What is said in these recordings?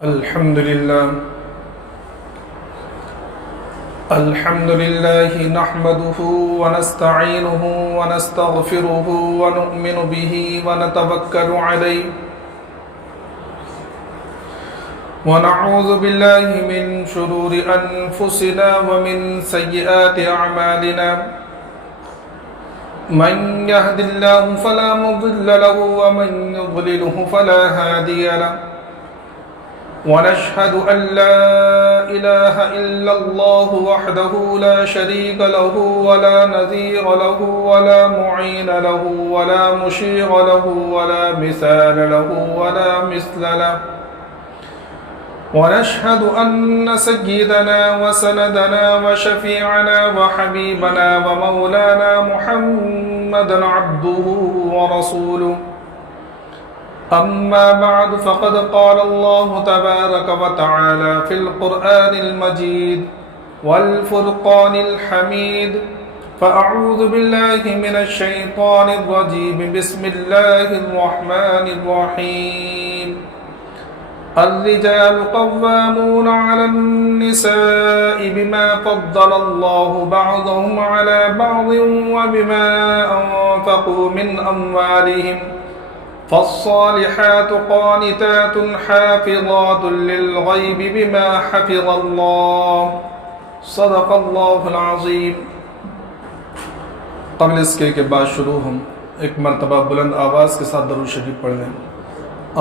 الحمد لله نحمده ونستعينه ونستغفره ونؤمن به ونتوكل عليه ونعوذ بالله من شرور أنفسنا ومن سيئات أعمالنا من يهد الله فلا مضل له ومن يضلله فلا هادي له ونشهد أن لا إله إلا الله وحده لا شريك له ولا نظير له ولا معين له ولا مشير له ولا مثال له ولا مثل له ونشهد أن سيدنا وسندنا وشفيعنا وحبيبنا ومولانا محمدا عبده ورسوله أما بعد فقد قال الله تبارك وتعالى في القرآن المجيد والفرقان الحميد فأعوذ بالله من الشيطان الرجيم بسم الله الرحمن الرحيم الرجال قوامون على النساء بما فضل الله بعضهم على بعض وبما أنفقوا من أموالهم فالصالحات قانتات حافظات للغيب بما حفظ الله صدق الله العظيم۔ قبل اس کے بعد شروع ہم ایک مرتبہ بلند آواز کے ساتھ درود شریف پڑھ لیں۔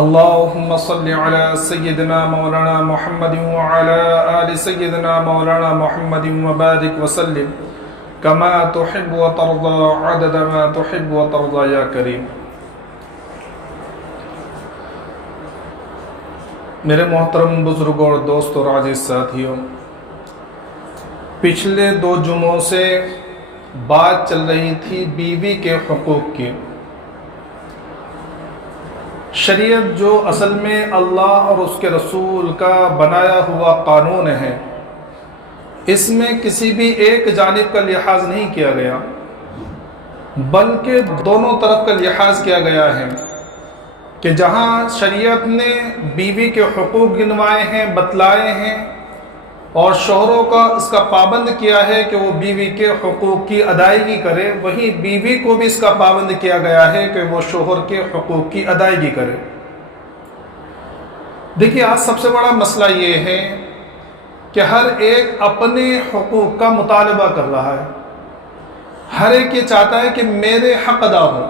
اللہم صلی علی سیدنا مولانا محمد وعلی آل سیدنا مولانا محمد وبارک وسلم کما تحب وترضى عدد ما تحب وترضى یا کریم۔ میرے محترم بزرگوں اور دوستوں اور عزیز ساتھیوں، پچھلے 2 جمعوں سے بات چل رہی تھی بیوی کے حقوق کی۔ شریعت جو اصل میں اللہ اور اس کے رسول کا بنایا ہوا قانون ہے، اس میں کسی بھی ایک جانب کا لحاظ نہیں کیا گیا بلکہ دونوں طرف کا لحاظ کیا گیا ہے کہ جہاں شریعت نے بیوی کے حقوق گنوائے ہیں، بتلائے ہیں اور شوہروں کا اس کا پابند کیا ہے کہ وہ بیوی کے حقوق کی ادائیگی کرے، وہیں بیوی کو بھی اس کا پابند کیا گیا ہے کہ وہ شوہر کے حقوق کی ادائیگی کرے۔ دیکھیے، آج سب سے بڑا مسئلہ یہ ہے کہ ہر ایک اپنے حقوق کا مطالبہ کر رہا ہے۔ ہر ایک یہ چاہتا ہے کہ میرے حق ادا ہوں،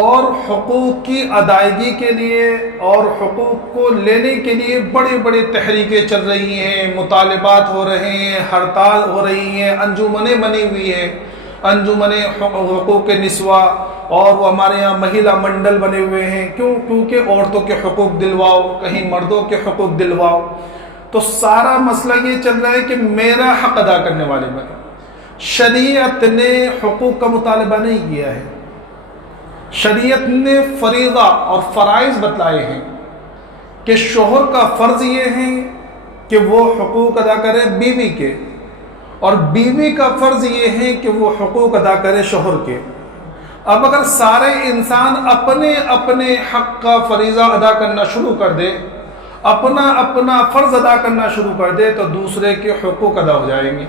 اور حقوق کی ادائیگی کے لیے اور حقوق کو لینے کے لیے بڑی بڑی تحریکیں چل رہی ہیں، مطالبات ہو رہے ہیں، ہڑتال ہو رہی ہیں، انجمنیں بنی ہوئی ہیں، انجمن حقوق نسواء، اور وہ ہمارے یہاں مہیلا منڈل بنے ہوئے ہیں۔ کیونکہ عورتوں کے حقوق دلواؤ، کہیں مردوں کے حقوق دلواؤ۔ تو سارا مسئلہ یہ چل رہا ہے کہ میرا حق ادا کرنے والے بنے۔ شریعت نے حقوق کا مطالبہ نہیں کیا ہے، شریعت نے فریضہ اور فرائض بتلائے ہیں کہ شوہر کا فرض یہ ہے کہ وہ حقوق ادا کرے بیوی کے، اور بیوی کا فرض یہ ہے کہ وہ حقوق ادا کرے شوہر کے۔ اب اگر سارے انسان اپنے اپنے حق کا فریضہ ادا کرنا شروع کر دے، اپنا اپنا فرض ادا کرنا شروع کر دے، تو دوسرے کے حقوق ادا ہو جائیں گے۔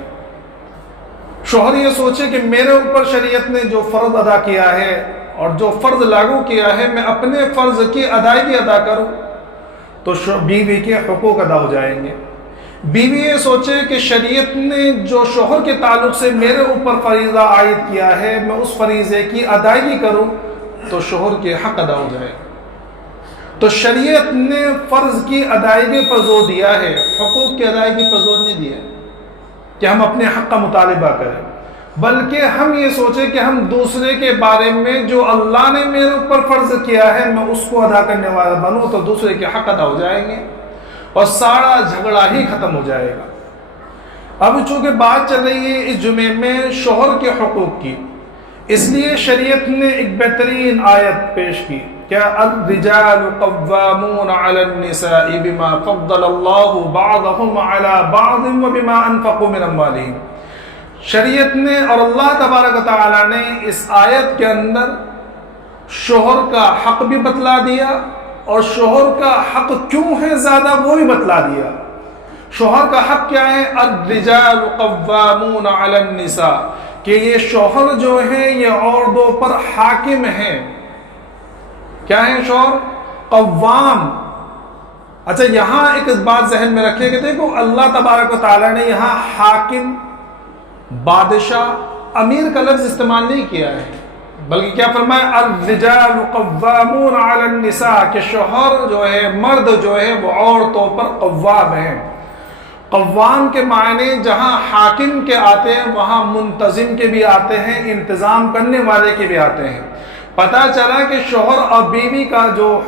شوہر یہ سوچے کہ میرے اوپر شریعت نے جو فرض ادا کیا ہے اور جو فرض لاگو کیا ہے، میں اپنے فرض کی ادائیگی ادا کروں، تو بیوی کے حقوق ادا ہو جائیں گے۔ بیوی یہ سوچے کہ شریعت نے جو شوہر کے تعلق سے میرے اوپر فریضہ عائد کیا ہے، میں اس فریضے کی ادائیگی کروں، تو شوہر کے حق ادا ہو جائے۔ تو شریعت نے فرض کی ادائیگی پر زور دیا ہے، حقوق کی ادائیگی پر زور نہیں دیا کہ ہم اپنے حق کا مطالبہ کریں، بلکہ ہم یہ سوچیں کہ ہم دوسرے کے بارے میں جو اللہ نے میرے اوپر فرض کیا ہے میں اس کو ادا کرنے والا بنوں، تو دوسرے کے حق ادا ہو جائیں گے اور سارا جھگڑا ہی ختم ہو جائے گا۔ اب چونکہ بات چل رہی ہے اس جمعے میں شوہر کے حقوق کی، اس لیے شریعت نے ایک بہترین آیت پیش کی، کیا الرجال قوامون علی النساء بما فضل اللہ بعضهم علی بعض وبما انفقوا من اموالهم۔ شریعت نے اور اللہ تبارک و تعالی نے اس آیت کے اندر شوہر کا حق بھی بتلا دیا اور شوہر کا حق کیوں ہے زیادہ وہ بھی بتلا دیا۔ شوہر کا حق کیا ہے؟ الرجال قوامون علی النساء، کہ یہ شوہر جو ہیں یہ عورتوں پر حاکم ہیں۔ کیا ہے شوہر؟ قوام۔ اچھا یہاں ایک بات ذہن میں رکھیے کہ دیکھو اللہ تبارک و تعالیٰ نے یہاں حاکم، بادشاہ، امیر کا لفظ استعمال نہیں کیا ہے، بلکہ کیا فرمایا؟ الرجال قوامون علی النساء، کہ شوہر جو ہے، مرد جو ہے وہ عورتوں پر قوام ہیں۔ قوام کے معنی جہاں حاکم کے آتے ہیں وہاں منتظم کے بھی آتے ہیں، انتظام کرنے والے کے بھی آتے ہیں۔ پتہ چلا کہ شوہر اور بیوی کا جو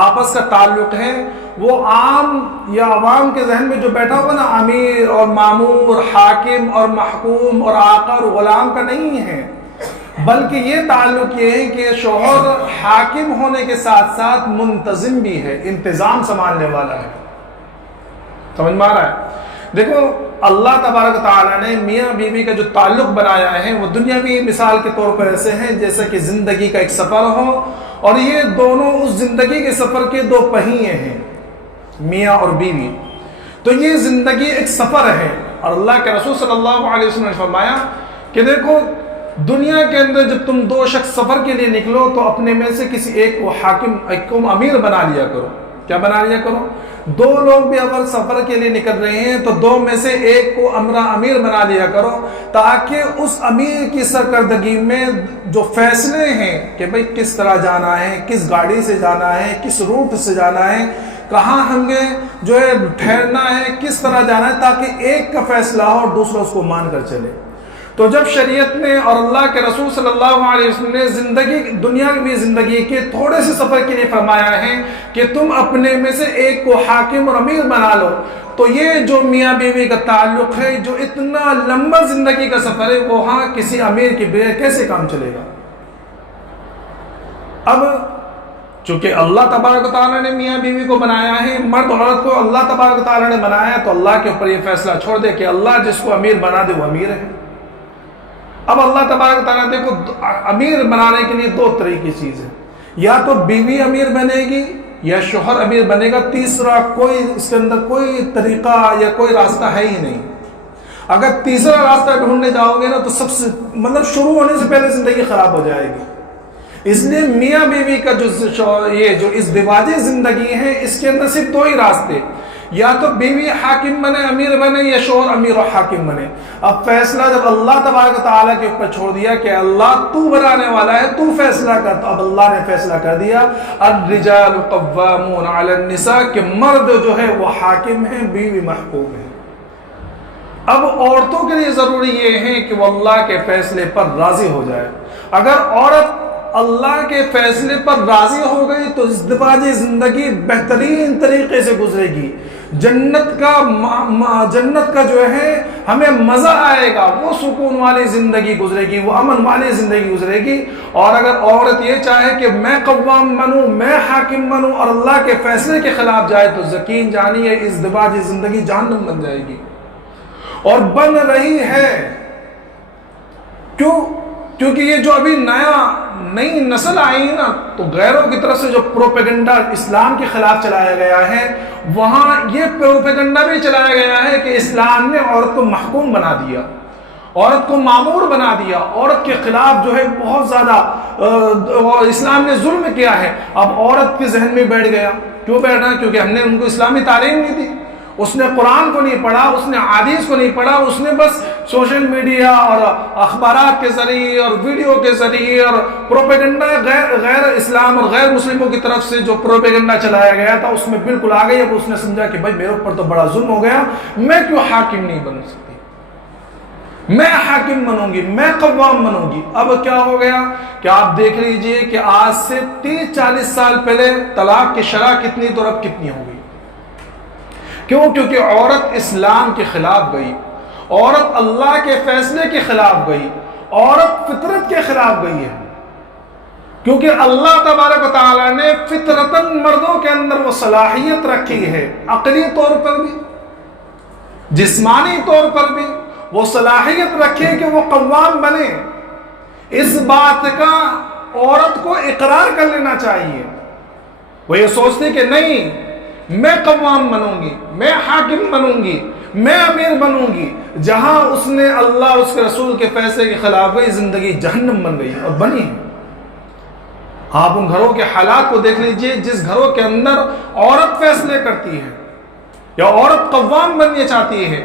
آپس کا تعلق ہے وہ عام یا عوام کے ذہن میں جو بیٹھا ہوا نا، امیر اور مامور، حاکم اور محکوم اور آقا اور غلام کا نہیں ہے، بلکہ یہ تعلق یہ ہے کہ شوہر حاکم ہونے کے ساتھ ساتھ منتظم بھی ہے، انتظام سنبھالنے والا ہے۔ سمجھ میں آ رہا ہے؟ دیکھو اللہ تبارک تعالیٰ نے میاں بیوی کا جو تعلق بنایا ہے وہ دنیاوی مثال کے طور پر ایسے ہیں جیسا کہ زندگی کا ایک سفر ہو، اور یہ دونوں اس زندگی کے سفر کے دو پہیے ہیں، میاں اور بیوی۔ تو یہ زندگی ایک سفر ہے، اور اللہ کے رسول صلی اللہ علیہ وسلم نے فرمایا کہ دیکھو دنیا کے اندر جب تم دو شخص سفر کے لیے نکلو تو اپنے میں سے کسی ایک کو حاکم، ایک کو امیر بنا لیا کرو۔ کیا بنا لیا کرو؟ دو لوگ بھی اگر سفر کے لیے نکل رہے ہیں تو دو میں سے ایک کو امیر بنا لیا کرو، تاکہ اس امیر کی سرکردگی میں جو فیصلے ہیں کہ بھئی کس طرح جانا ہے، کس گاڑی سے جانا ہے، کس روٹ سے جانا ہے، کہاں ہمیں جو ہے ٹھہرنا ہے، کس طرح جانا ہے، تاکہ ایک کا فیصلہ ہو اور دوسرا اس کو مان کر چلے۔ تو جب شریعت نے اور اللہ کے رسول صلی اللہ علیہ وسلم نے زندگی، دنیاوی زندگی کے تھوڑے سے سفر کے لیے فرمایا ہے کہ تم اپنے میں سے ایک کو حاکم اور امیر بنا لو، تو یہ جو میاں بیوی کا تعلق ہے، جو اتنا لمبا زندگی کا سفر ہے، وہاں کسی امیر کے بغیر کیسے کام چلے گا؟ اب چونکہ اللہ تبارک و تعالیٰ نے میاں بیوی کو بنایا ہے، مرد عورت کو اللہ تبارک و تعالیٰ نے بنایا، تو اللہ کے اوپر یہ فیصلہ چھوڑ دے کہ اللہ جس کو امیر بنا دے وہ امیر ہے۔ اب اللہ تبارک و تعالیٰ دیکھو امیر بنانے کے لیے دو طریقے کی چیز ہے، یا تو بیوی امیر بنے گی یا شوہر امیر بنے گا، تیسرا کوئی اس کے اندر کوئی طریقہ یا کوئی راستہ ہے ہی نہیں۔ اگر تیسرا راستہ ڈھونڈنے جاؤ گے نا تو سب سے شروع ہونے سے پہلے زندگی خراب ہو جائے گی۔ اس لیے میاں بیوی کا یہ جو ازدواجی زندگی ہے اس کے اندر صرف دو ہی راستے، یا تو بیوی حاکم بنے، امیر بنے، یا شوہر امیر و حاکم بنے۔ اب فیصلہ جب اللہ تبارک و تعالیٰ کے اوپر چھوڑ دیا کہ اللہ تو بنانے والا ہے، تو فیصلہ کر، تو اب اللہ نے فیصلہ کر دیا الرجال قوامون علی النساء، کہ مرد جو ہے وہ حاکم ہے، بیوی محکوم ہے۔ اب عورتوں کے لیے ضروری یہ ہے کہ وہ اللہ کے فیصلے پر راضی ہو جائے۔ اگر عورت اللہ کے فیصلے پر راضی ہو گئی تو ازدواجی زندگی بہترین طریقے سے گزرے گی، جنت کا جو ہے ہمیں مزہ آئے گا، وہ سکون والی زندگی گزرے گی، وہ امن والی زندگی گزرے گی۔ اور اگر عورت یہ چاہے کہ میں قوام بنوں، میں حاکم بنوں اور اللہ کے فیصلے کے خلاف جائے، تو یقین جانیے ازدواجی زندگی جہنم بن جائے گی، اور بن رہی ہے۔ کیونکہ یہ جو ابھی نئی نسل آئی ہے نا، تو غیروں کی طرف سے جو پروپیگنڈا اسلام کے خلاف چلایا گیا ہے، وہاں یہ پروپیگنڈا بھی چلایا گیا ہے کہ اسلام نے عورت کو محکوم بنا دیا، عورت کو مامور بنا دیا، عورت کے خلاف جو ہے بہت زیادہ اسلام نے ظلم کیا ہے۔ اب عورت کے ذہن میں بیٹھ گیا، کیوں بیٹھا؟ کیونکہ ہم نے ان کو اسلامی تعلیم نہیں دی، اس نے قرآن کو نہیں پڑھا، اس نے حدیث کو نہیں پڑھا، اس نے بس سوشل میڈیا اور اخبارات کے ذریعے اور ویڈیو کے ذریعے اور پروپیگنڈا غیر اسلام اور غیر مسلموں کی طرف سے جو پروپیگنڈا چلایا گیا تھا اس میں بالکل آ گئی۔ اب اس نے سمجھا کہ بھائی میرے اوپر تو بڑا ظلم ہو گیا، میں کیوں حاکم نہیں بن سکتی، میں حاکم بنوں گی، میں قوام بنوں گی۔ اب کیا ہو گیا کہ آپ دیکھ لیجئے کہ آج سے 30-40 سال پہلے طلاق کی شرح کتنی تو اب کتنی ہو گئی۔ کیوں؟ کیونکہ عورت اسلام کے خلاف گئی، عورت اللہ کے فیصلے کے خلاف گئی، عورت فطرت کے خلاف گئی ہے۔ کیونکہ اللہ تبارک و تعالیٰ نے فطرتاً مردوں کے اندر وہ صلاحیت رکھی ہے، عقلی طور پر بھی، جسمانی طور پر بھی وہ صلاحیت رکھے کہ وہ قوام بنے۔ اس بات کا عورت کو اقرار کر لینا چاہیے وہ یہ سوچتی کہ نہیں، میں قوام بنوں گی، میں حاکم بنوں گی، میں امیر بنوں گی۔ جہاں اس نے اللہ اس کے رسول کے فیصلے کے خلاف گئی، زندگی جہنم بن گئی اور بنی۔ آپ ان گھروں کے حالات کو دیکھ لیجئے جس گھروں کے اندر عورت فیصلے کرتی ہے یا عورت قوام بننا چاہتی ہے،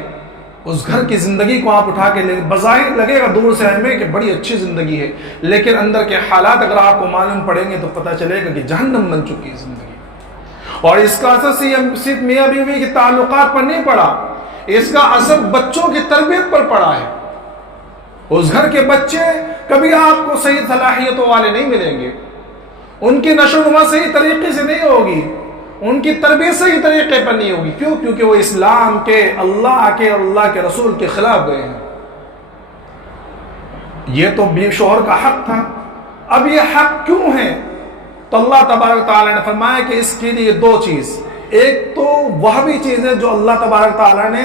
اس گھر کی زندگی کو آپ اٹھا کے بظاہر لگے گا دور سے ہمیں کہ بڑی اچھی زندگی ہے، لیکن اندر کے حالات اگر آپ کو معلوم پڑیں گے تو پتہ چلے گا کہ جہنم بن چکی ہے زندگی۔ اور اس کا اثر صرف میاں بیوی کے تعلقات پر نہیں پڑا، اس کا اثر بچوں کی تربیت پر پڑا ہے۔ اس گھر کے بچے کبھی آپ کو صحیح صلاحیتوں والے نہیں ملیں گے، ان کی نشو و نما صحیح طریقے سے نہیں ہوگی، ان کی تربیت صحیح طریقے پر نہیں ہوگی۔ کیوں؟ کیونکہ وہ اسلام کے، اللہ کے اور اللہ کے رسول کے خلاف گئے ہیں۔ یہ تو بیوی شوہر کا حق تھا، اب یہ حق کیوں ہے؟ تو اللہ تبارک تعالیٰ نے فرمایا کہ اس کے لیے دو چیز، ایک تو وہ بھی چیز ہے جو اللہ تبارک تعالیٰ نے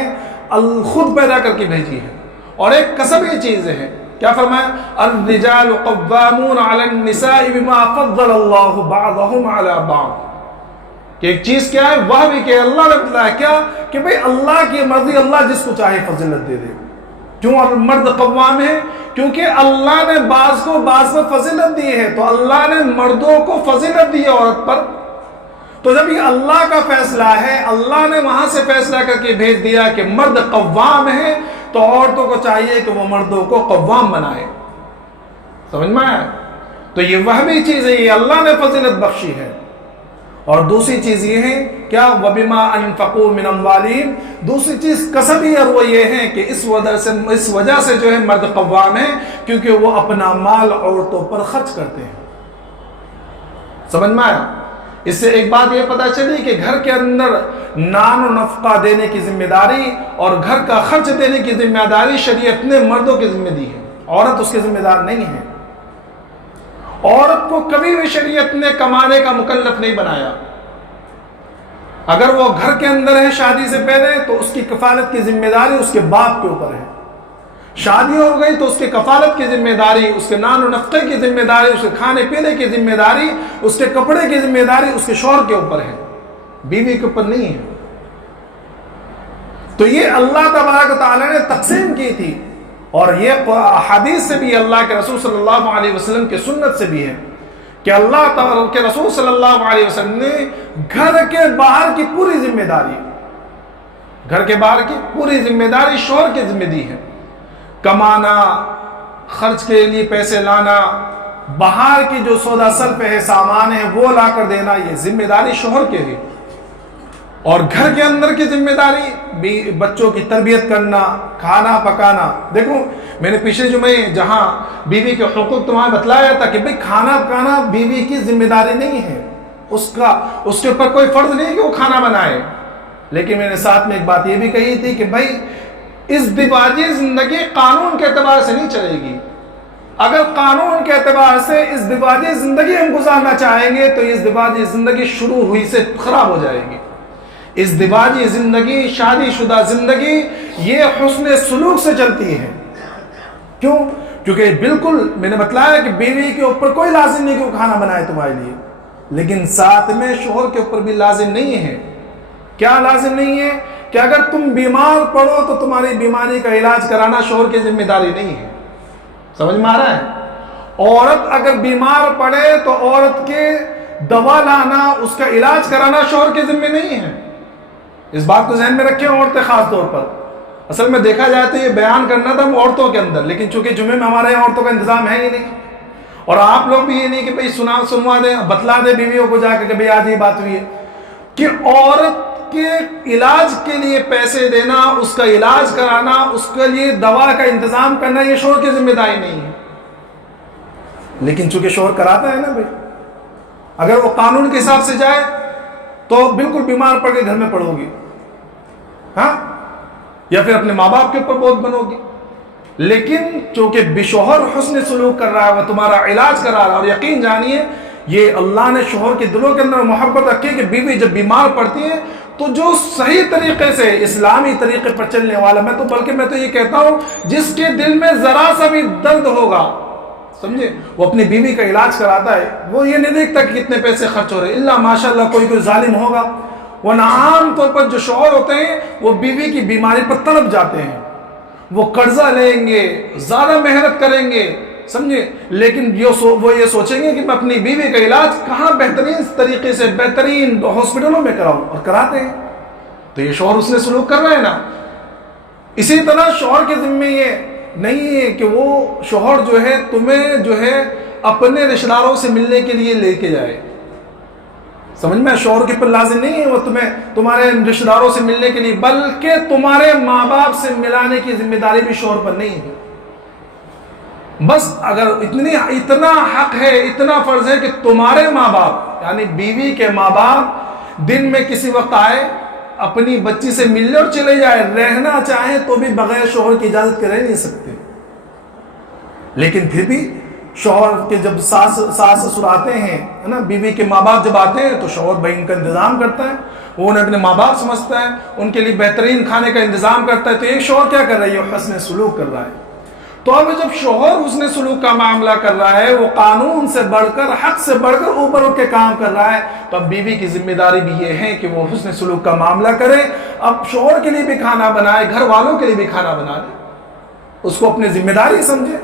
خود پیدا کر کے بھیجی ہے، اور ایک کسبی چیز ہے۔ کیا فرمایا؟ الرجال قوامون علی النساء بما فضل اللہ بعضهم علی بعض، کہ ایک چیز کیا ہے؟ وہ بھی کہ اللہ نے بتایا کیا کہ بھئی اللہ کی مرضی، اللہ جس کو چاہے فضیلت دے دے۔ کیوں مرد قوام ہے؟ کیونکہ اللہ نے بعض کو بعض پر فضیلت دی ہے، تو اللہ نے مردوں کو فضیلت دی ہے عورت پر۔ تو جب یہ اللہ کا فیصلہ ہے، اللہ نے وہاں سے فیصلہ کر کے بھیج دیا کہ مرد قوام ہے، تو عورتوں کو چاہیے کہ وہ مردوں کو قوام بنائے۔ سمجھ میں آیا؟ تو یہ وہ بھی چیز ہے، یہ اللہ نے فضیلت بخشی ہے۔ اور دوسری چیز یہ ہے کیا؟ وَبِمَا أَنفَقُوا مِنْ أَمْوَالِهِمْ، دوسری چیز کسبی، اور وہ یہ ہے کہ اس وجہ سے جو ہے مرد قوام ہے کیونکہ وہ اپنا مال عورتوں پر خرچ کرتے ہیں۔ سمجھ میں آیا؟ اس سے ایک بات یہ پتہ چلی کہ گھر کے اندر نان و نفقہ دینے کی ذمہ داری اور گھر کا خرچ دینے کی ذمہ داری شریعت نے مردوں کی ذمہ دی ہے، عورت اس کے ذمہ دار نہیں ہے۔ عورت کو کبھی بھی شریعت نے کمانے کا مکلف نہیں بنایا۔ اگر وہ گھر کے اندر ہے شادی سے پہلے تو اس کی کفالت کی ذمہ داری اس کے باپ کے اوپر ہے، شادی ہو گئی تو اس کے کفالت کی ذمہ داری، اس کے نان و نفقے کی ذمہ داری، اس کے کھانے پینے کی ذمہ داری، اس کے کپڑے کی ذمہ داری اس کے شوہر کے اوپر ہے، بیوی کے اوپر نہیں ہے۔ تو یہ اللہ تبارک و تعالیٰ نے تقسیم کی تھی، اور یہ حدیث سے بھی، اللہ کے رسول صلی اللہ علیہ وسلم کے سنت سے بھی ہے کہ اللہ کے رسول صلی اللہ علیہ وسلم نے گھر کے باہر کی پوری ذمہ داری، گھر کے باہر کی پوری ذمہ داری شوہر کی ذمہ دی ہے۔ کمانا، خرچ کے لیے پیسے لانا، باہر کی جو سودا سلف ہے، سامان ہے، وہ لا کر دینا، یہ ذمہ داری شوہر کے ہے۔ اور گھر کے اندر کی ذمہ داری بچوں کی تربیت کرنا، کھانا پکانا۔ دیکھو میں نے پچھلے جمعے جہاں بیوی کے حقوق تمہیں بتلایا تھا کہ بھئی کھانا پکانا بیوی کی ذمہ داری نہیں ہے، اس کے اوپر کوئی فرض نہیں کہ وہ کھانا بنائے، لیکن میں نے ساتھ میں ایک بات یہ بھی کہی تھی کہ بھئی اس دباجی زندگی قانون کے اعتبار سے نہیں چلے گی۔ اگر قانون کے اعتبار سے اس دباجی زندگی ہم گزارنا چاہیں گے تو اس دباجی زندگی شروع ہوئی سے خراب ہو جائے گی۔ اس دباجی زندگی، شادی شدہ زندگی، یہ حسن سلوک سے چلتی ہے۔ کیوں؟ کیونکہ بالکل میں نے بتلایا کہ بیوی کے اوپر کوئی لازم نہیں کہ وہ کھانا بنائے تمہارے لیے، لیکن ساتھ میں شوہر کے اوپر بھی لازم نہیں ہے۔ کیا لازم نہیں ہے؟ کہ اگر تم بیمار پڑو تو تمہاری بیماری کا علاج کرانا شوہر کی ذمہ داری نہیں ہے۔ سمجھ میں آ رہا ہے؟ عورت اگر بیمار پڑے تو عورت کے دوا لانا، اس کا علاج کرانا شوہر کی ذمہ نہیں ہے۔ اس بات کو ذہن میں رکھیں، عورتیں خاص طور پر۔ اصل میں دیکھا جائے تو یہ بیان کرنا تھا عورتوں کے اندر، لیکن چونکہ جمعے میں ہمارے یہاں عورتوں کا انتظام ہے ہی نہیں، اور آپ لوگ بھی یہ نہیں کہ بھئی سنوا دیں، بتلا دیں بیویوں کو جا کے کہ بھئی آج یہ بات ہوئی ہے، کہ عورت کے علاج کے لیے پیسے دینا، اس کا علاج کرانا، اس کے لیے دوا کا انتظام کرنا، یہ شوہر کی ذمہ داری نہیں ہے۔ لیکن چونکہ شوہر کراتا ہے نا بھائی، اگر وہ قانون کے حساب سے جائے تو بالکل بیمار پڑ کے گھر میں پڑو گی، ہاں، یا پھر اپنے ماں باپ کے اوپر بوجھ بنو گی۔ لیکن چونکہ بشوہر حسن سلوک کر رہا ہے، وہ تمہارا علاج کرا رہا ہے، اور یقین جانیے یہ اللہ نے شوہر کے دلوں کے اندر محبت رکھی کہ بیوی جب بیمار پڑتی ہے تو جو صحیح طریقے سے اسلامی طریقے پر چلنے والا، میں تو یہ کہتا ہوں جس کے دل میں ذرا سا بھی درد ہوگا، سمجھے، وہ اپنی بیوی کا علاج کراتا ہے، وہ یہ نہیں دیکھتا کہ کتنے پیسے خرچ ہو رہے، اللہ ماشاء اللہ کوئی ظالم ہوگا، ورنہ عام طور پر جو شوہر ہوتے ہیں وہ بیوی کی بیماری پر تڑپ جاتے ہیں، وہ قرضہ لیں گے، زیادہ محنت کریں گے، سمجھے، لیکن وہ یہ سوچیں گے کہ میں اپنی بیوی کا علاج کہاں بہترین طریقے سے بہترین ہاسپٹلوں میں کراؤں، اور کراتے ہیں۔ تو یہ شوہر اس نے سلوک کر رہا ہے نا۔ اسی طرح شوہر کے ذمہ یہ نہیں ہے کہ وہ شوہر جو ہے تمہیں جو ہے اپنے رشتہ داروں سے ملنے کے لیے لے کے جائے، سمجھ میں، شوہر کے پر لازم نہیں ہے وہ تمہارے رشتہ داروں سے ملنے کے لیے، بلکہ تمہارے ماں باپ سے ملانے کی ذمہ داری بھی شوہر پر نہیں ہے۔ بس اگر اتنا حق ہے، اتنا فرض ہے کہ تمہارے ماں باپ یعنی بیوی کے ماں باپ دن میں کسی وقت آئے، اپنی بچی سے ملنے اور چلے جائے، رہنا چاہیں تو بھی بغیر شوہر کی اجازت کے رہ نہیں سکتے۔ لیکن پھر بھی شوہر کے جب ساس سسر آتے ہیں نا، بیوی کے ماں باپ جب آتے ہیں تو شوہر بھائی ان کا انتظام کرتا ہے، وہ انہیں اپنے ماں باپ سمجھتا ہے، ان کے لیے بہترین کھانے کا انتظام کرتا ہے۔ تو ایک شوہر کیا کر رہا ہے؟ یہ حسن سلوک کر رہا ہے۔ تو اب جب شوہر حسن سلوک کا معاملہ کر رہا ہے، وہ قانون سے بڑھ کر، حق سے بڑھ کر اوپر اٹھ کے کام کر رہا ہے، تو اب بیوی کی ذمہ داری بھی یہ ہے کہ وہ حسن سلوک کا معاملہ کرے، اب شوہر کے لیے بھی کھانا بنائے، گھر والوں کے لیے بھی کھانا بنا لے، اس کو اپنی ذمہ داری سمجھے۔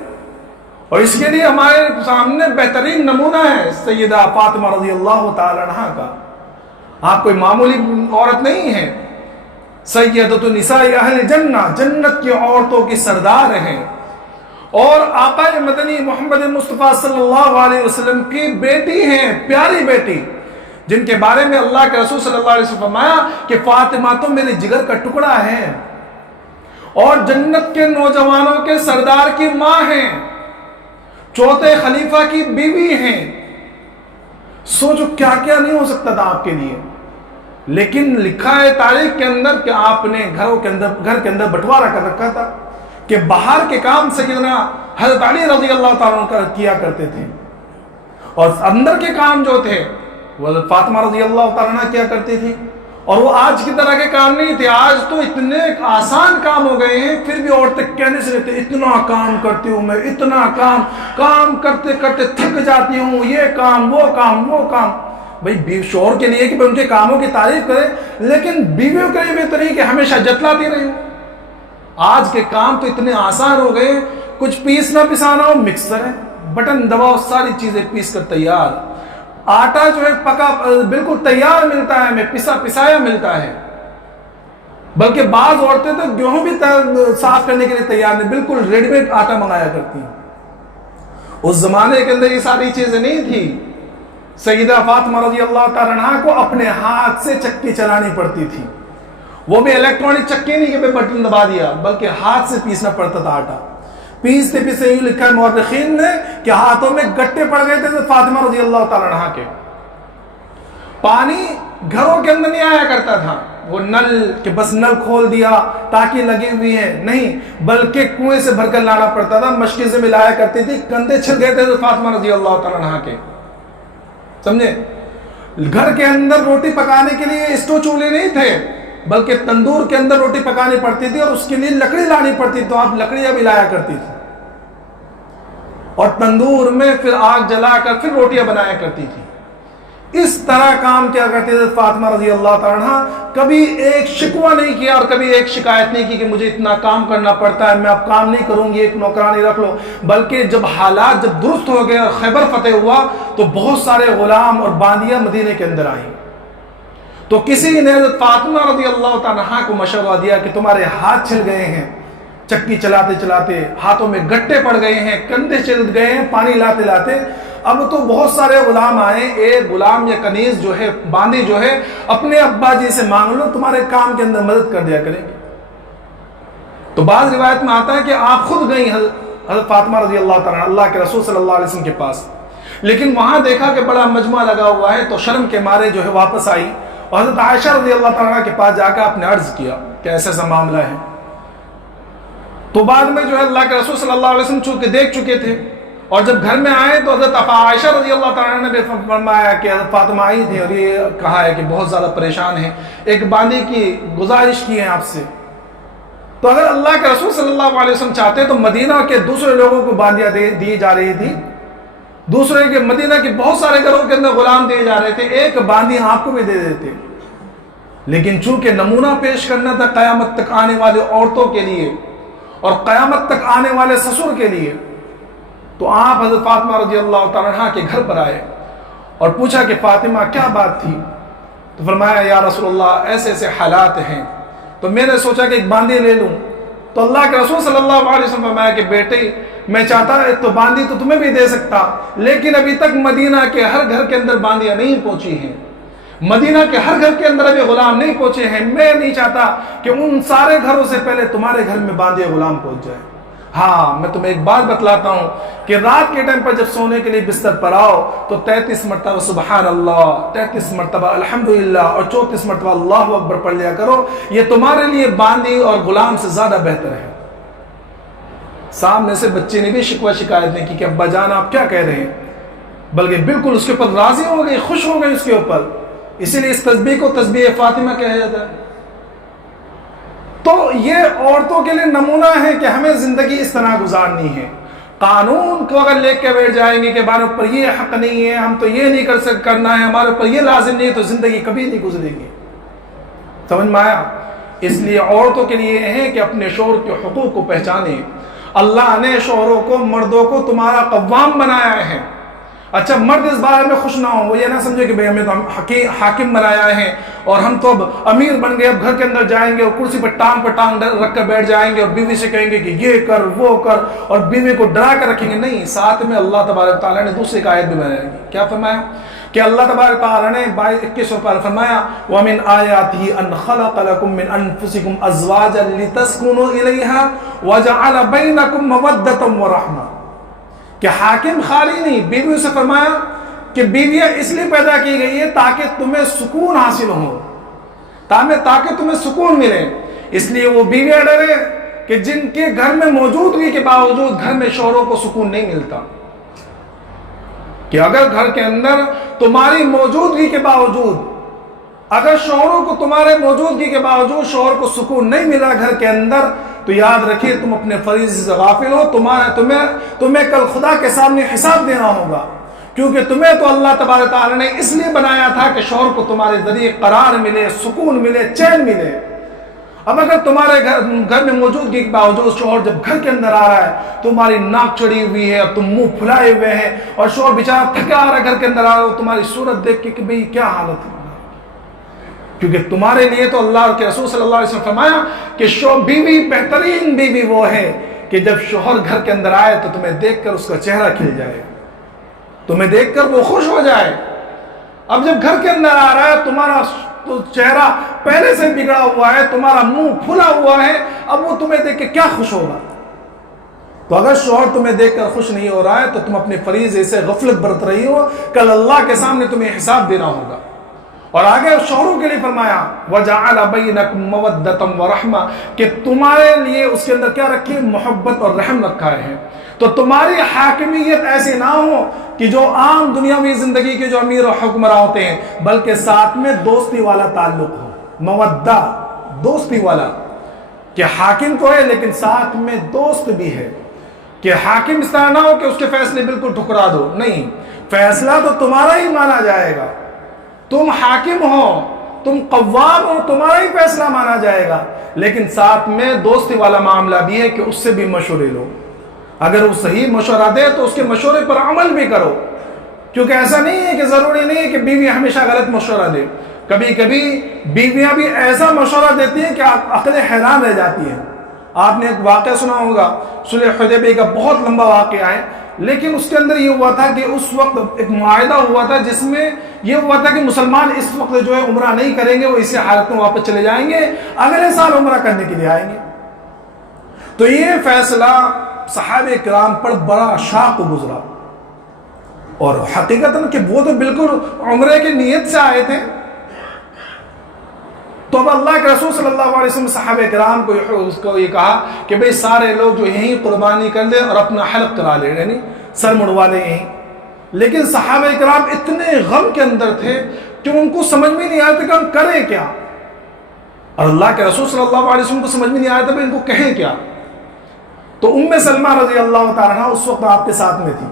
اور اس کے لیے ہمارے سامنے بہترین نمونہ ہے سیدہ فاطمہ رضی اللہ تعالی عنہا کا۔ آپ کوئی معمولی عورت نہیں ہے، سیدۃ النساء اہل جنہ، جنت کی عورتوں کی سردار ہیں، اور آقا مدنی محمد مصطفیٰ صلی اللہ علیہ وسلم کی بیٹی ہیں، پیاری بیٹی، جن کے بارے میں اللہ کے رسول صلی اللہ علیہ وسلم فرمایا کہ فاطمہ تو میرے جگر کا ٹکڑا ہے، اور جنت کے نوجوانوں کے سردار کی ماں ہیں، چوتھے خلیفہ کی بیوی ہیں۔ سوچو کیا کیا نہیں ہو سکتا تھا آپ کے لیے، لیکن لکھا ہے تاریخ کے اندر کہ آپ نے گھر کے اندر بٹوارا کر رکھا تھا کہ باہر کے کام سیدنا حضرت علی رضی اللہ تعالیٰ عنہ کیا کرتے تھے، اور اندر کے کام جو تھے وہ حضرت فاطمہ رضی اللہ تعالیٰ عنہ کیا کرتی تھی۔ اور وہ آج کی طرح کے کام نہیں تھے، آج تو اتنے آسان کام ہو گئے ہیں، پھر بھی عورتیں کہنے سے رہتے اتنا کام کرتی ہوں میں، اتنا کام کرتے کرتے تھک جاتی ہوں، یہ کام وہ کام۔ بھائی شوہر کے لیے کہ ان کے کاموں کی تعریف کرے، لیکن بیویوں کے لیے بہتر ہے کہ ہمیشہ جتلاتی رہی ہوں۔ آج کے کام تو اتنے آسان ہو گئے، کچھ پیسنا پسانا ہو، مکسر ہے، بٹن دباؤ، ساری چیزیں پیس کر تیار، آٹا جو ہے پکا بالکل تیار ملتا ہے، ہمیں پسایا ملتا ہے، بلکہ بعض عورتیں تو گیہوں بھی صاف کرنے کے لیے تیار نہیں، بالکل ریڈی میڈ آٹا منگایا کرتی ہیں۔ اس زمانے کے اندر یہ ساری چیزیں نہیں تھی۔ سیدہ فاطمہ رضی اللہ تعالیٰ عنہا کو اپنے ہاتھ سے چکی چلانی پڑتی تھی، وہ بھی الیکٹرانک چکی نہیں کہ بٹن دبا دیا، بلکہ ہاتھ سے پیسنا پڑتا تھا آٹا۔ پیستے یوں لکھا ہے مورخین نے کہ ہاتھوں میں گٹے پڑ گئے تھے فاطمہ رضی اللہ تعالیٰ عنہا کے۔ پانی گھروں کے اندر نہیں آیا کرتا تھا، وہ نل کہ بس نل کھول دیا تاکہ لگی ہوئی ہے، نہیں، بلکہ کنویں سے بھر کر لانا پڑتا تھا، مشکی سے ملایا کرتی تھی، کندھے چھل گئے تھے فاطمہ رضی اللہ تعالیٰ عنہا کے، سمجھے۔ گھر کے اندر روٹی پکانے کے لیے اسٹو چولہے نہیں تھے، بلکہ تندور کے اندر روٹی پکانی پڑتی تھی، اور اس کے لیے لکڑی لانی پڑتی، تو آپ لکڑیاں بھی لایا کرتی تھی، اور تندور میں پھر آگ جلا کر پھر روٹیاں بنایا کرتی تھی۔ اس طرح کام کیا کرتے تھے فاطمہ رضی اللہ تعالیٰ عنہ، کبھی ایک شکوہ نہیں کیا اور کبھی ایک شکایت نہیں کی کہ مجھے اتنا کام کرنا پڑتا ہے، میں اب کام نہیں کروں گی، ایک نوکرانی رکھ لو، بلکہ جب حالات جب درست ہو گئے اور خیبر فتح ہوا تو بہت سارے غلام اور باندیاں مدینے کے اندر آئیں، تو کسی نے حضرت فاطمہ رضی اللہ تعالیٰ عنہ کو مشورہ دیا کہ تمہارے ہاتھ چھل گئے ہیں، چکی چلاتے چلاتے ہاتھوں میں گٹے پڑ گئے ہیں، کندھے چل گئے ہیں پانی لاتے لاتے، اب تو بہت سارے غلام آئے، ایک غلام یا کنیز جو ہے، باندی جو ہے، اپنے ابا جی سے مانگ لو، تمہارے کام کے اندر مدد کر دیا کریں گے۔ تو بعض روایت میں آتا ہے کہ آپ خود گئی حضرت فاطمہ رضی اللہ تعالیٰ اللہ کے رسول صلی اللہ علیہ وسلم کے پاس، لیکن وہاں دیکھا کہ بڑا مجمع لگا ہوا ہے، تو شرم کے مارے جو ہے واپس آئی، اور حضرت عائشہ رضی اللہ تعالیٰ کے پاس جا کر آپ نے عرض کیا کہ ایسا ایسا معاملہ ہے۔ تو بعد میں جو ہے اللہ کے رسول صلی اللہ علیہ وسلم چونکہ دیکھ چکے تھے، اور جب گھر میں آئے تو حضرت عائشہ رضی اللہ تعالیٰ نے بھی فرمایا کہ حضرت فاطمہ آئی تھی اور یہ کہا ہے کہ بہت زیادہ پریشان ہیں، ایک باندی کی گزارش کی ہے آپ سے، تو اگر اللہ کے رسول صلی اللہ علیہ وسلم چاہتے تو مدینہ کے دوسرے لوگوں کو باندیاں دی جا رہی تھی، دوسرے کے مدینہ کے بہت سارے گھروں کے اندر غلام دیے جا رہے تھے، ایک باندی آپ کو بھی دے دیتے، لیکن چونکہ نمونہ پیش کرنا تھا قیامت تک آنے والے عورتوں کے لیے اور قیامت تک آنے والے سسر کے لیے، تو آپ حضرت فاطمہ رضی اللہ تعالیٰ عنہ کے گھر پر آئے اور پوچھا کہ فاطمہ کیا بات تھی؟ تو فرمایا یا رسول اللہ ایسے ایسے حالات ہیں، تو میں نے سوچا کہ ایک باندی لے لوں۔ تو اللہ کے رسول صلی اللہ علیہ وسلم فرمایا کہ بیٹے میں چاہتا تو باندی تو تمہیں بھی دے سکتا، لیکن ابھی تک مدینہ کے ہر گھر کے اندر باندیاں نہیں پہنچی ہیں، مدینہ کے ہر گھر کے اندر ابھی غلام نہیں پہنچے ہیں، میں نہیں چاہتا کہ ان سارے گھروں سے پہلے تمہارے گھر میں باندیا غلام پہنچ جائے۔ ہاں میں تمہیں ایک بات بتلاتا ہوں کہ رات کے ٹائم پر جب سونے کے لیے بستر پر آؤ تو 33 مرتبہ سبحان اللہ، 33 مرتبہ الحمدللہ اور 34 مرتبہ اللہ اکبر پڑھ لیا کرو، یہ تمہارے لیے باندی اور غلام سے زیادہ بہتر ہے۔ سامنے سے بچے نے بھی شکوہ شکایت نہیں کی کہ ابا جان آپ کیا کہہ رہے ہیں، بلکہ بالکل اس کے اوپر راضی ہو گئی، خوش ہو گئی اس کے اوپر، اسی لیے اس تسبیح کو تسبیح فاطمہ کہا جاتا ہے۔ تو یہ عورتوں کے لیے نمونہ ہے کہ ہمیں زندگی اس طرح گزارنی ہے۔ قانون کو اگر لے کے بیٹھ جائیں گے کہ ہمارے اوپر یہ حق نہیں ہے، ہم تو یہ نہیں کرنا ہے، ہمارے اوپر یہ لازم نہیں ہے، تو زندگی کبھی نہیں گزرے گی۔ سمجھ میں آیا؟ اس لیے عورتوں کے لیے یہ ہے کہ اپنے شوہر کے حقوق کو پہچانیں۔ اللہ نے شوہروں کو، مردوں کو تمہارا قوام بنایا ہے۔ اچھا مرد اس بارے میں خوش نہ ہو، وہ یہ نہ سمجھے کہ بھئی ہمیں تو حاکم بنایا ہے اور ہم تو اب امیر بن گئے، اب گھر کے اندر جائیں گے اور کرسی پر ٹانگ رکھ کر بیٹھ جائیں گے اور بیوی سے کہیں گے کہ یہ کر وہ کر اور بیوی کو ڈرا کر رکھیں گے۔ نہیں، ساتھ میں اللہ تبارک تعالیٰ نے دوسری آیت بھی بنائی ہے۔ کیا فرمایا؟ کہ اللہ تبارک تعالیٰ نے 21 پر فرمایا وَمِنْ آيَاتِهِ أَنْ خَلَقَ لَكُم مِّنْ أَنفُسِكُمْ أَزْوَاجًا لِتَسْكُنُوا إِلَيْهَا وَجَعَلَ بَيْنَكُم مَّوَدَّةً وَرَحْمَةً، کہ حاکم خالی نہیں، بیویوں سے فرمایا کہ بیویاں اس لیے پیدا کی گئی ہے تاکہ تمہیں سکون حاصل ہو، تاکہ تمہیں سکون ملے۔ اس لیے وہ بیویاں ڈرے کہ جن کے گھر میں موجودگی کے باوجود گھر میں شوہروں کو سکون نہیں ملتا، کہ اگر گھر کے اندر تمہاری موجودگی کے باوجود، اگر شوہروں کو تمہارے موجودگی کے باوجود شوہر کو سکون نہیں ملا گھر کے اندر، تو یاد رکھیے تم اپنے فریضے سے غافل ہو، تمہیں کل خدا کے سامنے حساب دینا ہوگا، کیونکہ تمہیں تو اللہ تبارک تعالیٰ نے اس لیے بنایا تھا کہ شوہر کو تمہارے ذریعے قرار ملے، سکون ملے، چین ملے۔ اب اگر تمہارے گھر میں موجودگی کے باوجود شوہر جب گھر کے اندر آ رہا ہے، تمہاری ناک چڑھی ہوئی ہے اور تم منہ پھلائے ہوئے ہیں اور شوہر بیچارہ تھکا آ رہا ہے گھر کے اندر آ رہا ہے، تمہاری صورت دیکھ کے کہ بھئی کیا حالت ہے، کیونکہ تمہارے لیے تو اللہ کے رسول صلی اللہ علیہ وسلم فرمایا کہ بیوی بہترین بیوی وہ ہے کہ جب شوہر گھر کے اندر آئے تو تمہیں دیکھ کر اس کا چہرہ کھل جائے، تمہیں دیکھ کر وہ خوش ہو جائے۔ اب جب گھر کے اندر آ رہا ہے، تمہارا تو چہرہ پہلے سے بگڑا ہوا ہے، تمہارا منہ پھلا ہوا ہے، اب وہ تمہیں دیکھ کے کیا خوش ہوگا؟ تو اگر شوہر تمہیں دیکھ کر خوش نہیں ہو رہا ہے تو تم اپنے فریضے سے غفلت برت رہی ہو، کل اللہ کے سامنے تمہیں حساب دینا ہوگا۔ اور آگے شوہروں کے لیے فرمایا وَجَعَلَ بَيْنَكُمْ مَوَدَّةً وَرَحْمَةً، کہ تمہارے لیے اس کے اندر کیا رکھی؟ محبت اور رحم رکھا ہے۔ تو تمہاری حاکمیت ایسی نہ ہو کہ جو عام دنیاوی زندگی کے جو امیر و حکمراں ہوتے ہیں، بلکہ ساتھ میں دوستی والا تعلق ہو، مودہ، دوستی والا، کہ حاکم تو ہے لیکن ساتھ میں دوست بھی ہے، کہ حاکم اس طرح نہ ہو کہ اس کے فیصلے بالکل ٹھکرا دو، نہیں، فیصلہ تو تمہارا ہی مانا جائے گا، تم حاکم ہو، تم قوام ہو، تمہارا ہی فیصلہ مانا جائے گا، لیکن ساتھ میں دوستی والا معاملہ بھی ہے کہ اس سے بھی مشورے لو، اگر وہ صحیح مشورہ دے تو اس کے مشورے پر عمل بھی کرو، کیونکہ ایسا نہیں ہے کہ ضروری نہیں ہے کہ بیوی ہمیشہ غلط مشورہ دے، کبھی کبھی بیویاں بھی ایسا مشورہ دیتی ہیں کہ عقلیں حیران رہ جاتی ہیں۔ آپ نے ایک واقعہ سنا ہوگا، صلح حدیبیہ کا بہت لمبا واقعہ ہے، لیکن اس کے اندر یہ ہوا تھا کہ اس وقت ایک معاہدہ ہوا تھا جس میں یہ ہوا تھا کہ مسلمان اس وقت جو ہے عمرہ نہیں کریں گے، وہ اسی حالت میں واپس چلے جائیں گے، اگلے سال عمرہ کرنے کے لیے آئیں گے۔ تو یہ فیصلہ صحابہ کرام پر بڑا شاق گزرا، اور حقیقتاً کہ وہ تو بالکل عمرے کی نیت سے آئے تھے۔ تو اب اللہ کے رسول صلی اللہ علیہ وسلم صحابہ کرام کو یہ کہا کہ بھئی سارے لوگ جو یہیں قربانی کر لیں اور اپنا حلق کرا لیں، یعنی سر مڑوا لیں یہیں۔ لیکن صحابہ کرام اتنے غم کے اندر تھے کہ ان کو سمجھ میں نہیں آیا تھا کہ ہم کریں کیا۔ اور اللہ کے رسول صلی اللہ علیہ وسلم کو سمجھ میں نہیں آیا تھا ان کو کہیں کیا. تو ام سلمہ رضی اللہ تعالیٰ عنہ اس وقت آپ کے ساتھ میں تھی.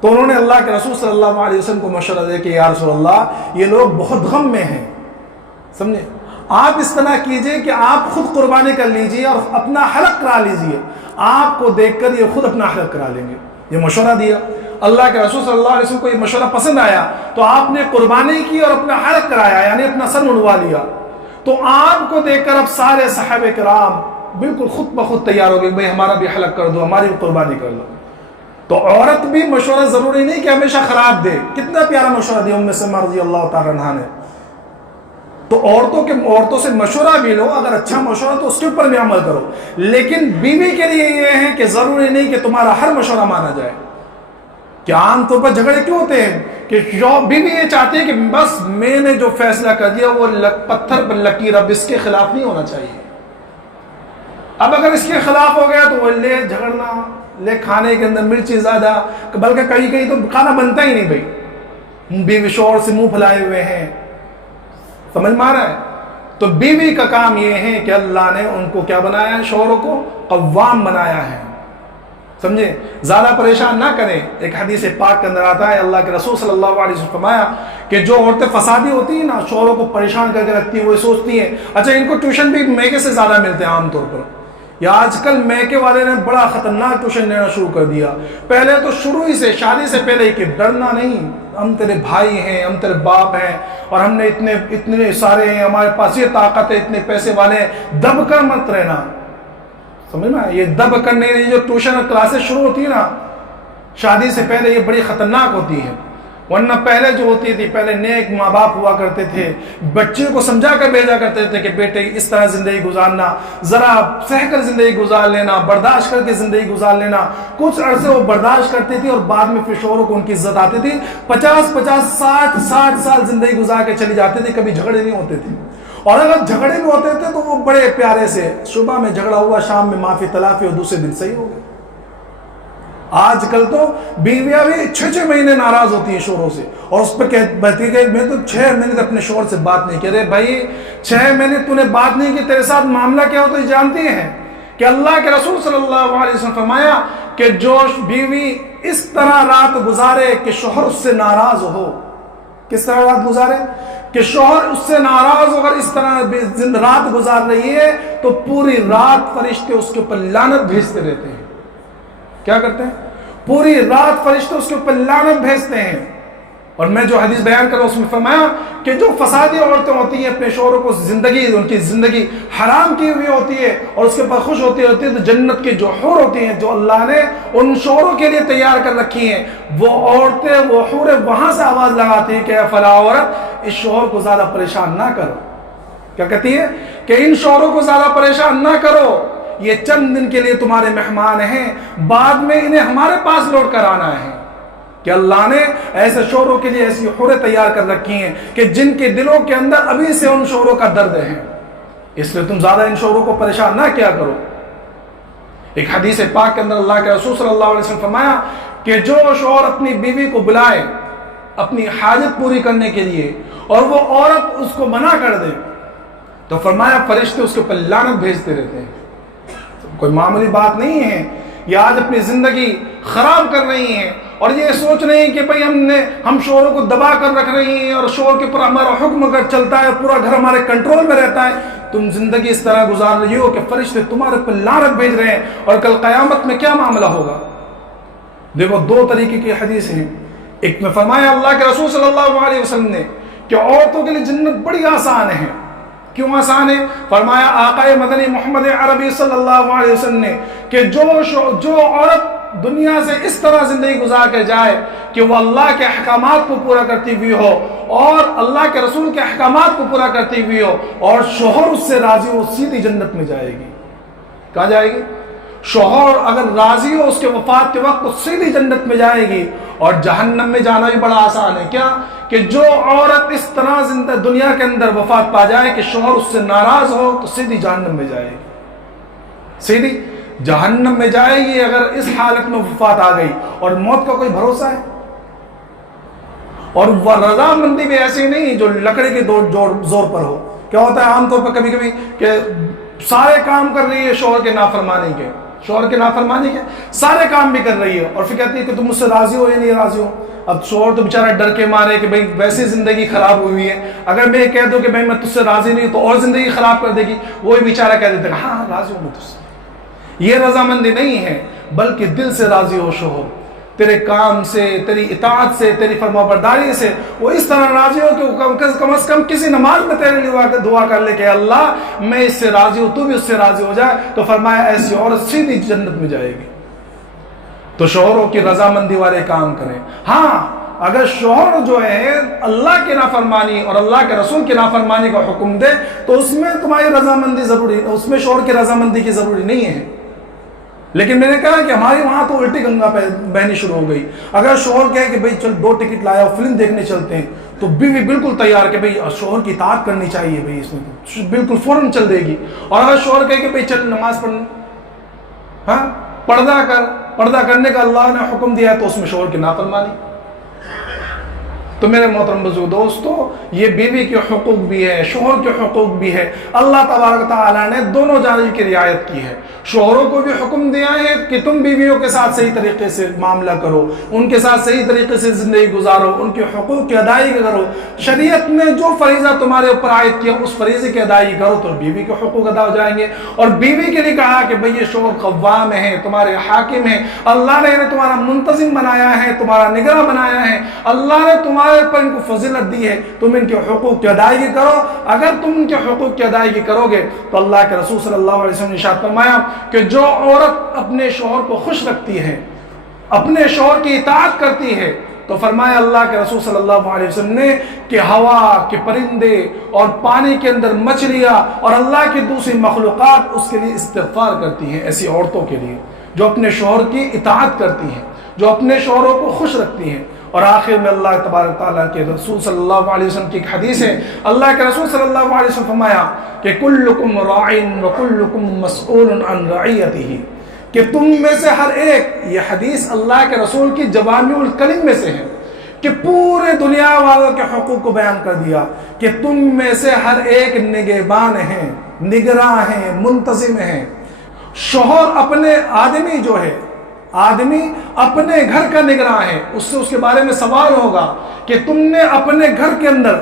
تو انہوں نے اللہ کے رسول صلی اللہ علیہ وسلم کو مشورہ دیا کہ یا رسول اللہ یہ لوگ بہت غم میں ہیں, سمجھے, آپ اس طرح کیجئے کہ آپ خود قربانی کر لیجئے اور اپنا حلق کرا لیجئے, آپ کو دیکھ کر یہ خود اپنا حلق کرا لیں گے. یہ مشورہ دیا. اللہ کے رسول صلی اللہ علیہ وسلم کو یہ مشورہ پسند آیا تو آپ نے قربانی کی اور اپنا حلق کرایا, یعنی اپنا سر منڈوا لیا. تو آپ کو دیکھ کر اب سارے صحابہ کرام بالکل خود بخود تیار ہو گئے, بھائی ہمارا بھی حلق کر دو, ہماری بھی قربانی کر لو. تو عورت بھی مشورہ ضروری نہیں کہ ہمیشہ خراب دے. کتنا پیارا مشورہ دیا ام سلمہ رضی اللہ تعالیٰ عنہا نے. تو عورتوں سے مشورہ بھی لو, اگر اچھا مشورہ تو اس کے اوپر بھی عمل کرو. لیکن بیوی کے لیے یہ ہے کہ ضروری نہیں کہ تمہارا ہر مشورہ مانا جائے. کہ عام طور پر جھگڑے کیوں ہوتے ہیں کہ بیوی یہ چاہتی ہے کہ بس میں نے جو فیصلہ کر دیا وہ پتھر پر لکیر, اب اس کے خلاف نہیں ہونا چاہیے. اب اگر اس کے خلاف ہو گیا تو وہ لے جھگڑنا, لے کھانے کے اندر مرچی زیادہ, بلکہ کہیں کہیں تو کھانا بنتا ہی نہیں. بھائی بیوی شوہر سے منہ پھلائے ہوئے ہیں, سمجھ میں آ رہا ہے. تو بیوی کا کام یہ ہے کہ اللہ نے ان کو کیا بنایا ہے, شوہروں کو قوام بنایا ہے, سمجھے, زیادہ پریشان نہ کریں. ایک حدیث پاک کے اندر آتا ہے اللہ کے رسول صلی اللہ علیہ وسلم فرمایا کہ جو عورتیں فسادی ہوتی ہیں نا, شوہروں کو پریشان کر کے رکھتی ہیں, وہ سوچتی ہیں اچھا ان کو ٹیوشن بھی میکے سے زیادہ ملتے ہیں عام طور پر. یا آج کل میکے والے نے بڑا خطرناک ٹیوشن لینا شروع کر دیا. پہلے تو شروع ہی سے شادی سے پہلے کہ ڈرنا نہیں, ہم تیرے بھائی ہیں, ہم تیرے باپ ہیں, اور ہم نے اتنے سارے ہیں, ہمارے پاس یہ طاقت ہے, اتنے پیسے والے ہیں, دب کر مت رہنا. سمجھ میں, یہ دب کرنے جو ٹیوشن اور کلاسز شروع ہوتی ہے نا شادی سے پہلے, یہ بڑی خطرناک ہوتی ہے. ورنہ پہلے جو ہوتی تھی, پہلے نیک ماں باپ ہوا کرتے تھے, بچے کو سمجھا کر بھیجا کرتے تھے کہ بیٹے اس طرح زندگی گزارنا, ذرا سہ کر زندگی گزار لینا, برداشت کر کے زندگی گزار لینا. کچھ عرصے وہ برداشت کرتی تھی اور بعد میں پھر شوہروں کو ان کی عزت آتی تھی. 50 60 سال زندگی گزار کے چلی جاتی تھی, کبھی جھگڑے نہیں ہوتے تھے. اور اگر جھگڑے بھی ہوتے تھے تو وہ بڑے پیارے سے, صبح میں جھگڑا ہوا, شام میں معافی تلافی, اور دوسرے دن صحیح ہو گئے. آج کل تو بیویاں بھی 6 مہینے ناراض ہوتی ہیں شوہروں سے, اور اس پہ کہتی کہ میں تو 6 مہینے اپنے شوہر سے بات نہیں کی. رہے بھائی 6 مہینے تو نے بات نہیں کی, تیرے ساتھ معاملہ کیا ہوتا ہے جانتے ہیں کہ اللہ کے رسول صلی اللہ علیہ وسلم فرمایا کہ جو بیوی اس طرح رات گزارے کہ شوہر اس سے ناراض ہو. کس طرح رات گزارے کہ شوہر اس سے ناراض ہو, اگر اس طرح رات گزار رہی ہے تو پوری رات فرشتے اس کے اوپر لعنت بھیجتے رہتے ہیں. کیا کرتے ہیں, پوری رات فرشتے اس کے اوپر لعنت بھیجتے ہیں. اور میں جو حدیث بیان کر رہا ہوں اس میں فرمایا کہ جو فسادی عورتیں ہوتی ہیں, اپنے شوہروں کو ان کی زندگی حرام کی ہوئی ہوتی ہے اور اس کے اوپر خوش ہوتی ہے, تو جنت کی جو حور ہوتی ہیں جو اللہ نے ان شوہروں کے لیے تیار کر رکھی ہیں, وہ عورتیں, وہ حوریں وہاں سے آواز لگاتی ہیں کہ اے فلاں عورت اس شوہر کو زیادہ پریشان نہ کرو. کیا کہتی ہے کہ ان شوہروں کو زیادہ پریشان نہ کرو, یہ چند دن کے لیے تمہارے مہمان ہیں, بعد میں انہیں ہمارے پاس لوٹ کر آنا ہے. کہ اللہ نے ایسے شوہروں کے لیے ایسی حوریں تیار کر رکھی ہیں کہ جن کے دلوں کے اندر ابھی سے ان شوہروں کا درد ہے, اس لیے تم زیادہ ان شوہروں کو پریشان نہ کیا کرو. ایک حدیث پاک کے اندر اللہ کے رسول صلی اللہ علیہ وسلم فرمایا کہ جو شوہر اپنی بیوی کو بلائے اپنی حاجت پوری کرنے کے لیے اور وہ عورت اس کو منع کر دے, تو فرمایا فرشتے اس کے اوپر لعنت بھیجتے رہتے ہیں. کوئی معمولی بات نہیں ہے. یہ آج اپنی زندگی خراب کر رہی ہیں اور یہ سوچ رہی ہیں کہ بھئی ہم شوہروں کو دبا کر رکھ رہی ہیں اور شوہر کے اوپر ہمارا حکم اگر چلتا ہے, پورا گھر ہمارے کنٹرول میں رہتا ہے. تم زندگی اس طرح گزار رہی ہو کہ فرشتے تمہارے پر لعنت بھیج رہے ہیں, اور کل قیامت میں کیا معاملہ ہوگا. دیکھو 2 طریقے کی حدیث ہیں. ایک میں فرمایا اللہ کے رسول صلی اللہ علیہ وسلم نے کہ عورتوں کے لیے جنت بڑی آسان ہے. کیوں آسان ہے؟ فرمایا آقا مدنی محمد عربی صلی اللہ علیہ وسلم نے کہ جو عورت دنیا سے اس طرح زندگی گزار کے جائے کہ وہ اللہ کے احکامات کو پورا کرتی ہوئی ہو اور اللہ کے رسول کے احکامات کو پورا کرتی ہوئی ہو اور شوہر اس سے راضی ہو, سیدھی جنت میں جائے گی. کہاں جائے گی؟ شوہر اگر راضی ہو اس کے وفات کے وقت تو سیدھی جنت میں جائے گی. اور جہنم میں جانا بھی بڑا آسان ہے. کیا کہ جو عورت اس طرح دنیا کے اندر وفات پا جائے کہ شوہر اس سے ناراض ہو تو سیدھی جہنم میں جائے گی, سیدھی جہنم میں جائے گی اگر اس حالت میں وفات آ گئی. اور موت کا کوئی بھروسہ ہے؟ اور رضامندی بھی ایسی نہیں جو لکڑی کے زور پر ہو. کیا ہوتا ہے عام طور پر کبھی کبھی کہ سارے کام کر رہی ہے شوہر کے نافرمانی کے، شوہر کے نافرمانی کے سارے کام بھی کر رہی ہے، اور پھر کہتی ہے کہ تم مجھ سے راضی ہو یا نہیں راضی ہو۔ اب شوہر تو بیچارہ ڈر کے مارے کہ بھائی ویسے زندگی خراب ہوئی ہے، اگر میں کہہ دوں کہ بھائی میں تجھ سے راضی نہیں ہوں تو اور زندگی خراب کر دے گی، وہی بیچارہ کہہ دیتا ہے ہاں راضی ہوں میں تجھ سے۔ یہ رضامندی نہیں ہے، بلکہ دل سے راضی ہو شوہر، تیرے کام سے، تیری اطاعت سے، تیری فرمانبرداری سے وہ اس طرح راضی ہو کہ کم از کم کسی نماز میں تیرے لیے دعا کر لے کہ اللہ میں اس سے راضی ہوں، تو بھی اس سے راضی ہو جائے، تو فرمایا ایسی عورت سیدھی جنت میں جائے گی۔ تو شوہروں کی رضامندی والے کام کریں۔ ہاں اگر شوہر جو ہے اللہ کی نافرمانی اور اللہ کے رسول کی نافرمانی کا حکم دے تو اس میں تمہاری رضامندی ضروری، اس میں شوہر کی رضامندی کی ضروری نہیں ہے۔ لیکن میں نے کہا کہ ہماری وہاں تو الٹی گنگا بہنی شروع ہو گئی۔ اگر شوہر کہے کہ بھئی چل 2 ٹکٹ لایا فلم دیکھنے چلتے ہیں تو بیوی بالکل تیار کہ بھئی شوہر کی اطاعت کرنی چاہیے، بھئی اس میں بالکل فوراً چل دے گی۔ اور اگر شوہر کہے کہ بھئی چل نماز پڑھنا، ہاں پردہ کر، پردہ کرنے کا اللہ نے حکم دیا ہے تو اس میں شوہر کی نافرمانی۔ تو میرے محترم بزرگ دوستو، یہ بیوی کے حقوق بھی ہے، شوہر کے حقوق بھی ہے۔ اللہ تبارک تعالیٰ نے دونوں جانب کی رعایت کی ہے۔ شوہروں کو بھی حکم دیا ہے کہ تم بیویوں کے ساتھ صحیح طریقے سے معاملہ کرو، ان کے ساتھ صحیح طریقے سے زندگی گزارو، ان کے حقوق کی ادائیگی کرو۔ شریعت نے جو فریضہ تمہارے اوپر عائد کیا اس فریضے کی ادائیگی کرو تو بیوی کے حقوق ادا ہو جائیں گے۔ اور بیوی کے لیے کہا کہ بھئی یہ شوہر قوام ہے، تمہارے حاکم ہیں، اللہ نے انہیں تمہارا منتظم بنایا ہے، تمہارا نگراں بنایا ہے، اللہ نے تمہارے پر ان کو فضیلت دی ہے، تم ان کے حقوق کی ادائیگی کرو۔ اگر تم ان کے حقوق کی ادائیگی کرو گے تو اللہ کے رسول صلی اللہ علیہ وسلم نے ارشاد فرمایا کہ جو عورت اپنے شوہر کو خوش رکھتی ہے، اپنے شوہر کی اطاعت کرتی ہے، تو فرمایا اللہ کے رسول صلی اللہ علیہ وسلم نے کہ ہوا کے پرندے اور پانی کے اندر مچھلیاں اور اللہ کی دوسری مخلوقات اس کے لیے استغفار کرتی ہیں۔ ایسی عورتوں کے لیے جو اپنے شوہر کی اطاعت کرتی ہیں، جو اپنے شوہروں کو خوش رکھتی ہیں۔ اور آخر میں اللہ تبارک تعالیٰ کے رسول صلی اللہ علیہ وسلم کی ایک حدیث ہے، اللہ کے رسول صلی اللہ علیہ وسلم فرمایا کہ کلکم راعٍ وکلکم مسئول عن رعیتہ، کہ تم میں سے ہر ایک، یہ حدیث اللہ کے رسول کی جوامع الکلم میں سے ہے کہ پورے دنیا والوں کے حقوق کو بیان کر دیا کہ تم میں سے ہر ایک نگہبان ہیں، نگراں ہیں، منتظم ہیں۔ شوہر اپنے آدمی جو ہے، آدمی اپنے گھر کا نگراں ہے، اس سے اس کے بارے میں سوال ہوگا کہ تم نے اپنے گھر کے اندر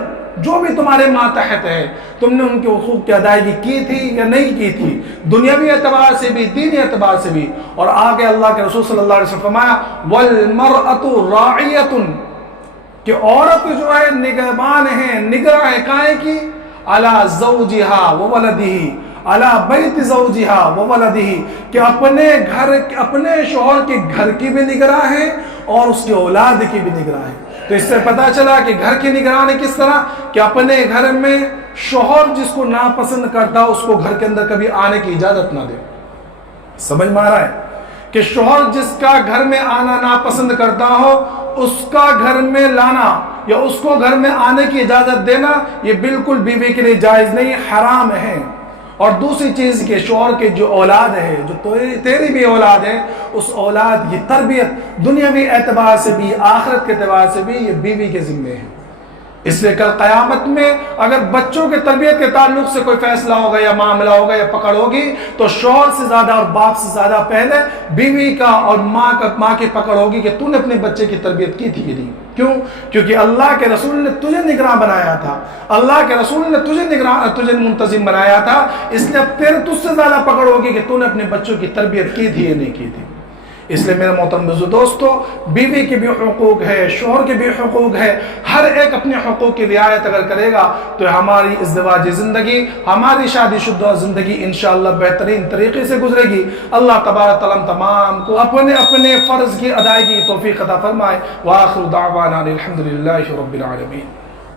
جو بھی تمہارے ماتحت ہے تم نے ان کے حقوق کی ادائیگی کی تھی یا نہیں کی تھی، دنیاوی اعتبار سے بھی، دینی اعتبار سے بھی۔ اور آگے اللہ کے رسول صلی اللہ علیہ وسلم فرمایا وَالْمَرْأَةُ رَاعِيَةٌ، کہ عورت جو ہے نگہبان ہے، نگراں ہے، کائیں کی؟ عَلَى زَوْجِهَا وَوَلَدِهِ، علی بیت زوجہا وولدہ، کہ اپنے گھر، اپنے شوہر کے گھر کی بھی نگراں ہے اور اس کے اولاد کی بھی نگراں ہے۔ تو اس سے پتہ چلا کہ گھر کی نگرانی کس طرح کہ اپنے گھر میں شوہر جس کو ناپسند کرتا اس کو گھر کے اندر کبھی آنے کی اجازت نہ دے۔ سمجھ میں آ رہا ہے کہ شوہر جس کا گھر میں آنا ناپسند کرتا ہو اس کا گھر میں لانا یا اس کو گھر میں آنے کی اجازت دینا یہ بالکل بیوی کے لیے جائز نہیں، حرام ہے۔ اور دوسری چیز کہ شوہر کے جو اولاد ہے، جو تیری بھی اولاد ہے، اس اولاد کی تربیت دنیاوی اعتبار سے بھی، آخرت کے اعتبار سے بھی یہ بیوی کے ذمے ہے۔ اس لیے کل قیامت میں اگر بچوں کے تربیت کے تعلق سے کوئی فیصلہ ہوگا یا معاملہ ہوگا یا پکڑ ہوگی تو شوہر سے زیادہ اور باپ سے زیادہ پہلے بیوی کا اور ماں کی پکڑ ہوگی کہ تو نے اپنے بچے کی تربیت کی تھی کہ نہیں۔ کیوں؟ کیونکہ اللہ کے رسول نے تجھے نگراں بنایا تھا، اللہ کے رسول نے تجھے منتظم بنایا تھا، اس لیے اب تجھ سے زیادہ پکڑ ہوگی کہ تو نے اپنے بچوں کی تربیت کی تھی یا نہیں کی تھی۔ اس لیے میرے محترم دوستو، بیوی کے بھی حقوق ہے، شوہر کے بھی حقوق ہے، ہر ایک اپنے حقوق کی رعایت اگر کرے گا تو ہماری ازدواجی زندگی، ہماری شادی شدہ زندگی انشاءاللہ بہترین طریقے سے گزرے گی۔ اللہ تبارک تعالیٰ تمام کو اپنے اپنے فرض کی ادائیگی کی توفیق عطا فرمائے۔ وآخر دعوانا الحمدللہ رب العالمین۔